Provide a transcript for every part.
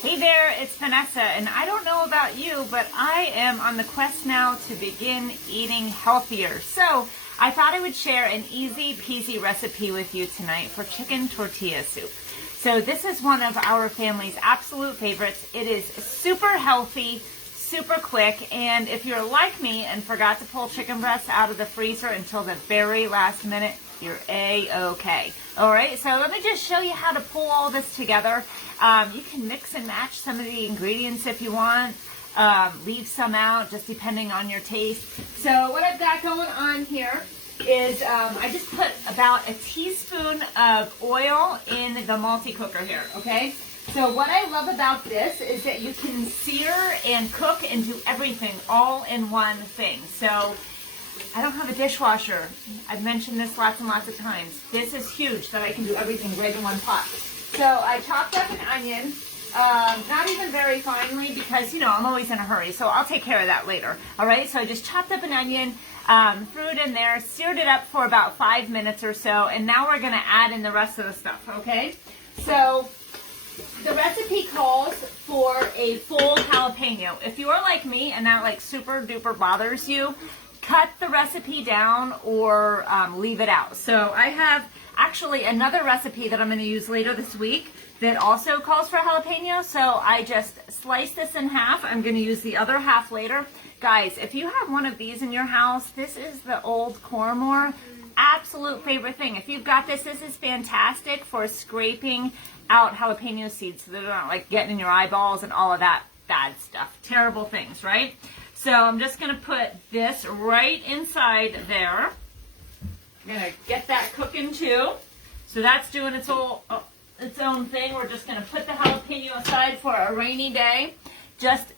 Hey there, it's Vanessa, and I don't know about you, but I am on the quest now to begin eating healthier. So I thought I would share an easy peasy recipe with you tonight for chicken tortilla soup. So this is one of our family's absolute favorites. It is super healthy, super quick, and if you're like me and forgot to pull chicken breasts out of the freezer until the very last minute, you're A-okay. All right, so let me just show you how to pull all this together. You can mix and match some of the ingredients if you want. Leave some out, just depending on your taste. So what I've got going on here is I just put about a teaspoon of oil in the multi-cooker here, okay? So what I love about this is that you can sear and cook and do everything all in one thing. So I don't have a dishwasher. I've mentioned this lots and lots of times. This is huge that I can do everything right in one pot. So I chopped up an onion, not even very finely because, you know, I'm always in a hurry. So I'll take care of that later. All right, so I just chopped up an onion, threw it in there, seared it up for about 5 minutes or so. And now we're going to add in the rest of the stuff, okay? So the recipe calls for a full jalapeno. If you are like me and that like super duper bothers you, cut the recipe down or leave it out. So I have actually another recipe that I'm going to use later this week that also calls for jalapeno. So I just slice this in half. I'm going to use the other half later. Guys, if you have one of these in your house, this is the old Cormor. Absolute favorite thing. If you've got this, this is fantastic for scraping out jalapeno seeds so they're not like getting in your eyeballs and all of that bad stuff. Terrible things, right? So I'm just going to put this right inside there. I'm going to get that cooking too. So that's doing its own thing. We're just going to put the jalapeno aside for a rainy day. Just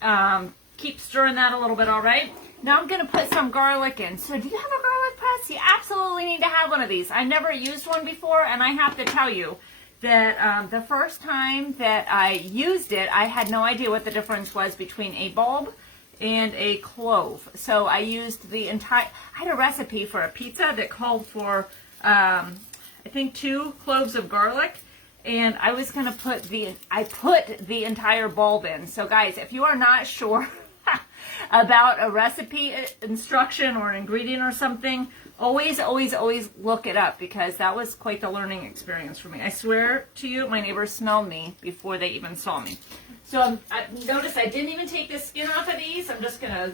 keep stirring that a little bit, all right? Now I'm going to put some garlic in. So do you have a garlic press? You absolutely need to have one of these. I never used one before, and I have to tell you that the first time that I used it, I had no idea what the difference was between a bulb and a clove. So I used the entire, I had a recipe for a pizza that called for, I think 2 cloves of garlic, and I was going to put I put the entire bulb in. So guys, if you are not sure about a recipe instruction or an ingredient or something, always look it up, because that was quite the learning experience for me. I swear to you, my neighbors smelled me before they even saw me. So notice I didn't even take the skin off of these. I'm just going to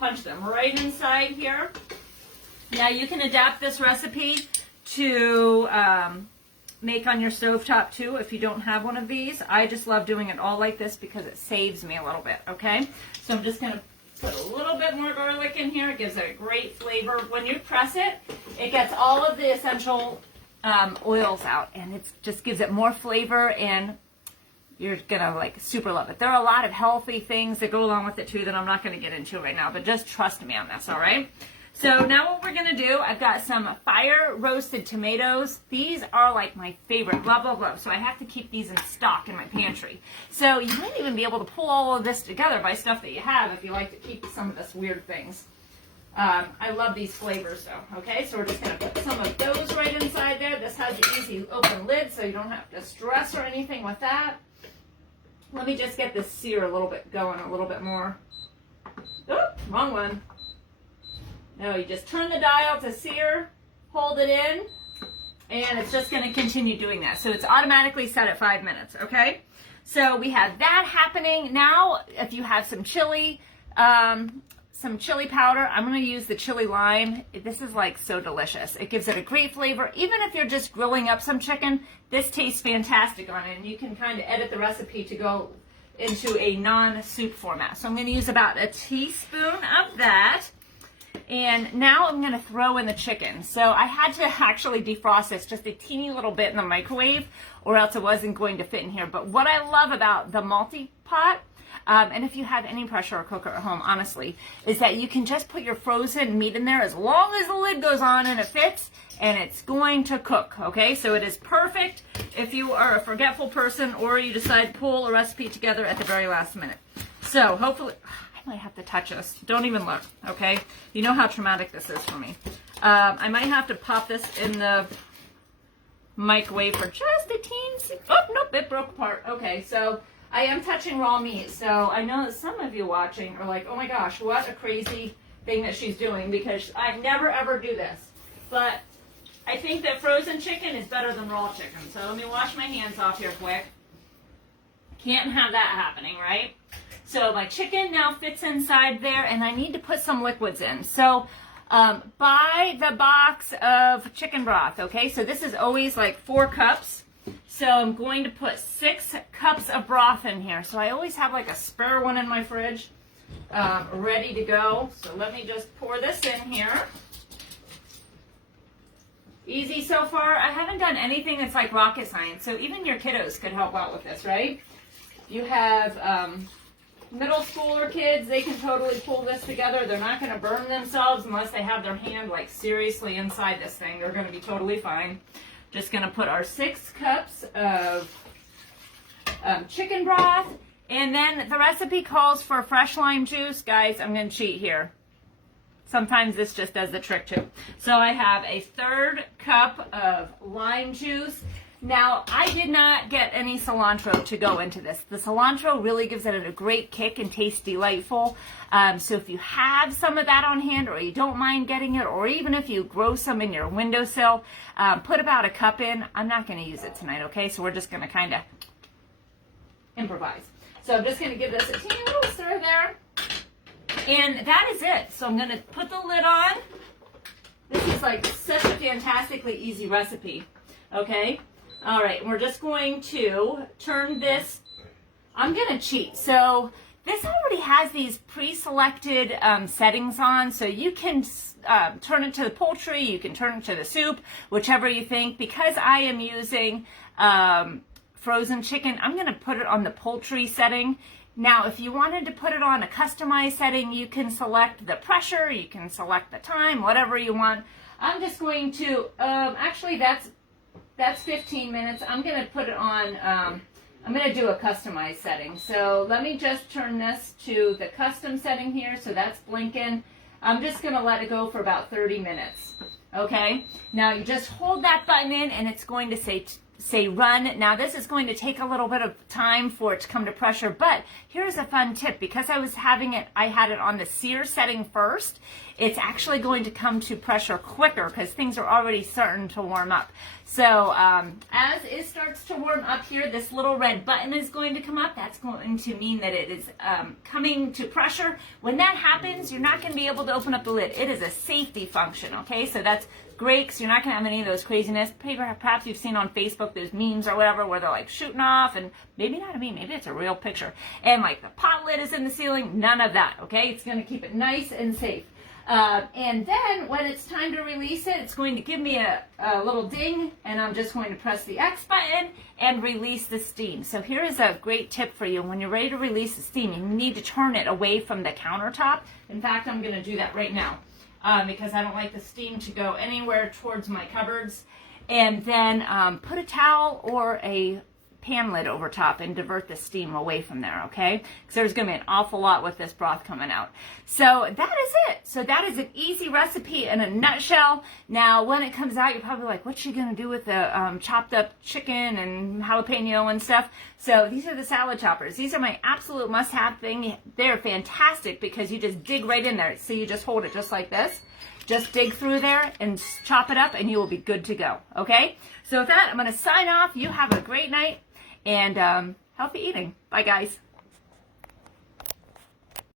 punch them right inside here. Now you can adapt this recipe to make on your stovetop too if you don't have one of these. I just love doing it all like this because it saves me a little bit, okay? So I'm just going to put a little bit more garlic in here. It gives it a great flavor. When you press it, it gets all of the essential oils out, and it just gives it more flavor, and you're gonna like super love it. There are a lot of healthy things that go along with it too that I'm not gonna get into right now, but just trust me on this, all right? So now what we're gonna do, I've got some fire roasted tomatoes. These are like my favorite, love. So I have to keep these in stock in my pantry. So you might even be able to pull all of this together by stuff that you have if you like to keep some of this weird things. I love these flavors though, okay? So we're just gonna put some of those right inside there. This has the easy open lid, so you don't have to stress or anything with that. Let me just get this sear a little bit going, a little bit more. Oop, wrong one. No, you just turn the dial to sear, hold it in, and it's just going to continue doing that. So it's automatically set at 5 minutes, okay? So we have that happening. Now, if you have some chili powder, I'm going to use the chili lime. This is like so delicious. It gives it a great flavor. Even if you're just grilling up some chicken, this tastes fantastic on it, and you can kind of edit the recipe to go into a non-soup format. So I'm going to use about a teaspoon of that. And now I'm going to throw in the chicken. So I had to actually defrost this just a teeny little bit in the microwave, or else it wasn't going to fit in here. But what I love about the multi-pot, and if you have any pressure cooker at home, honestly, is that you can just put your frozen meat in there as long as the lid goes on and it fits, and it's going to cook, okay? So it is perfect if you are a forgetful person or you decide to pull a recipe together at the very last minute. So hopefully, I might have to touch this. Don't even look, okay? You know how traumatic this is for me. I might have to pop this in the microwave for just a teensy. Oh, nope, it broke apart. Okay, so I am touching raw meat, so I know that some of you watching are like, oh my gosh, what a crazy thing that she's doing, because I never ever do this. But I think that frozen chicken is better than raw chicken. So let me wash my hands off here quick. Can't have that happening, right? So my chicken now fits inside there, and I need to put some liquids in. So buy the box of chicken broth, okay? So this is always like 4 cups. So I'm going to put 6 cups of broth in here. So I always have like a spare one in my fridge ready to go. So let me just pour this in here. Easy so far. I haven't done anything that's like rocket science. So even your kiddos could help out with this, right? You have middle schooler kids, they can totally pull this together. They're not going to burn themselves unless they have their hand like seriously inside this thing. They're going to be totally fine. Just going to put our 6 cups of chicken broth. And then the recipe calls for fresh lime juice. Guys, I'm going to cheat here. Sometimes this just does the trick too. So I have a 1/3 cup of lime juice. Now, I did not get any cilantro to go into this. The cilantro really gives it a great kick and tastes delightful. So if you have some of that on hand, or you don't mind getting it, or even if you grow some in your windowsill, put about a cup in. I'm not going to use it tonight, okay? So we're just going to kind of improvise. So I'm just going to give this a teeny little stir there. And that is it. So I'm going to put the lid on. This is like such a fantastically easy recipe, okay? All right, we're just going to turn this. I'm going to cheat. So this already has these pre-selected settings on, so you can turn it to the poultry, you can turn it to the soup, whichever you think. Because I am using frozen chicken, I'm going to put it on the poultry setting. Now, if you wanted to put it on a customized setting, you can select the pressure, you can select the time, whatever you want. I'm just going to, actually that's 15 minutes. I'm going to put it on, I'm going to do a customized setting. So let me just turn this to the custom setting here. So that's blinking. I'm just going to let it go for about 30 minutes. Okay. Now you just hold that button in and it's going to say run. Now this is going to take a little bit of time for it to come to pressure, but here's a fun tip. Because I had it on the sear setting first, it's actually going to come to pressure quicker because things are already starting to warm up. So as it starts to warm up here, this little red button is going to come up. That's going to mean that it is coming to pressure. When that happens, you're not going to be able to open up the lid. It is a safety function, okay? So that's great, because you're not going to have any of those craziness. Perhaps you've seen on Facebook those memes or whatever where they're like shooting off, and maybe not a meme, maybe it's a real picture. And like the pot lid is in the ceiling. None of that, okay? It's going to keep it nice and safe. And then when it's time to release it, it's going to give me a little ding, and I'm just going to press the X button and release the steam. So here is a great tip for you. When you're ready to release the steam, you need to turn it away from the countertop. In fact, I'm going to do that right now. Because I don't like the steam to go anywhere towards my cupboards. And then put a towel or a pan lid over top and divert the steam away from there, okay? Because there's going to be an awful lot with this broth coming out. So that is it. So that is an easy recipe in a nutshell. Now, when it comes out, you're probably like, what's she going to do with the chopped up chicken and jalapeno and stuff? So these are the salad choppers. These are my absolute must-have thing. They're fantastic because you just dig right in there. So you just hold it just like this. Just dig through there and chop it up, and you will be good to go, okay? So with that, I'm going to sign off. You have a great night, and healthy eating. Bye, guys.